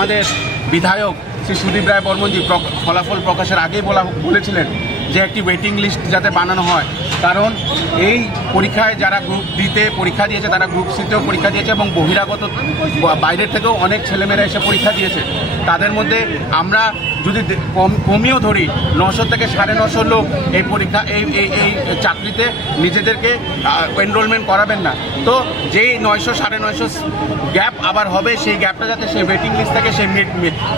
আমাদের বিধায়ক শ্রী সুদীপ রায় বর্মনজি ফলাফল প্রকাশের আগেই বলেছিলেন যে একটি ওয়েটিং লিস্ট যাতে বানানো হয়, কারণ এই পরীক্ষায় যারা গ্রুপ ডিতে পরীক্ষা দিয়েছে তারা গ্রুপ সিতেও পরীক্ষা দিয়েছে এবং বহিরাগত বাইরের থেকেও অনেক ছেলেমেয়েরা এসে পরীক্ষা দিয়েছে। তাদের মধ্যে আমরা যদি কমিও ধরি 900 থেকে 950 লোক এই পরীক্ষা এই চাকরিতে নিজেদেরকে এনরোলমেন্ট করাবেন না। তো যেই 900 950 গ্যাপ আবার হবে, সেই গ্যাপটা যাতে সেই ওয়েটিং লিস্ট থেকে সেই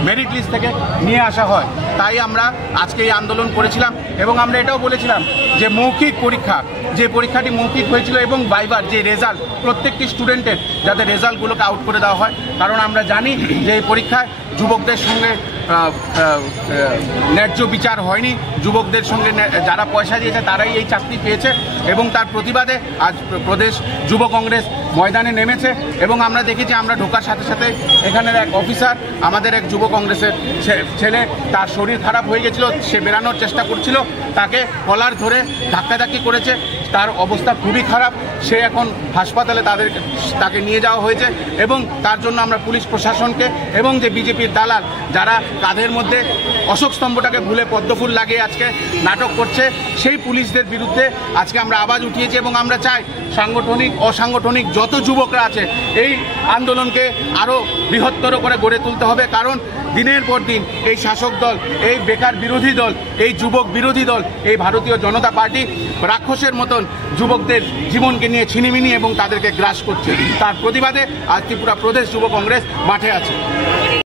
মেরিট লিস্ট থেকে নিয়ে আসা হয়, তাই আমরা আজকে এই আন্দোলন করেছিলাম। এবং আমরা এটাও বলেছিলাম যে মৌখিক পরীক্ষা, যে পরীক্ষাটি মৌখিক হয়েছিল এবং ভাইবার যে রেজাল্ট প্রত্যেকটি স্টুডেন্টের যাতে রেজাল্টগুলোকে আউট করে দেওয়া হয়, কারণ আমরা জানি যে এই পরীক্ষায় যুবকদের সঙ্গে ন্যায্য বিচার হয়নি। যুবকদের সঙ্গে যারা পয়সা দিয়েছে তারাই এই চাকরি পেয়েছে এবং তার প্রতিবাদে আজ প্রদেশ যুব কংগ্রেস ময়দানে নেমেছে। এবং আমরা দেখেছি, আমরা ঢোকার সাথে সাথে এখানের এক অফিসার, আমাদের এক যুব কংগ্রেসের ছেলে, তার শরীর খারাপ হয়ে গেছিল, সে বেরানোর চেষ্টা করছিল, তাকে কলার ধরে ধাক্কাধাক্কি করেছে, তার অবস্থা খুবই খারাপ, সে এখন হাসপাতালে তাকে নিয়ে যাওয়া হয়েছে। এবং তার জন্য আমরা পুলিশ প্রশাসনকে এবং যে বিজেপির দালাল যারা কাঁধের মধ্যে অশোক স্তম্ভটাকে ভুলে পদ্মফুল লাগিয়ে আজকে নাটক করছে, সেই পুলিশদের বিরুদ্ধে আজকে আমরা আওয়াজ উঠিয়েছি। এবং আমরা চাই সাংগঠনিক অসাংগঠনিক যত যুবকরা আছে এই আন্দোলনকে আরও বৃহত্তর করে গড়ে তুলতে হবে, কারণ দিনের পর দিন এই শাসক দল, এই বেকার বিরোধী দল, এই যুবক বিরোধী দল, এই ভারতীয় জনতা পার্টি রাক্ষসের মতন যুবকদের জীবনকে নিয়ে ছিনিমিনি এবং তাদেরকে গ্রাস করছে। তার প্রতিবাদে আজ ত্রিপুরা প্রদেশ যুব কংগ্রেস মাঠে আছে।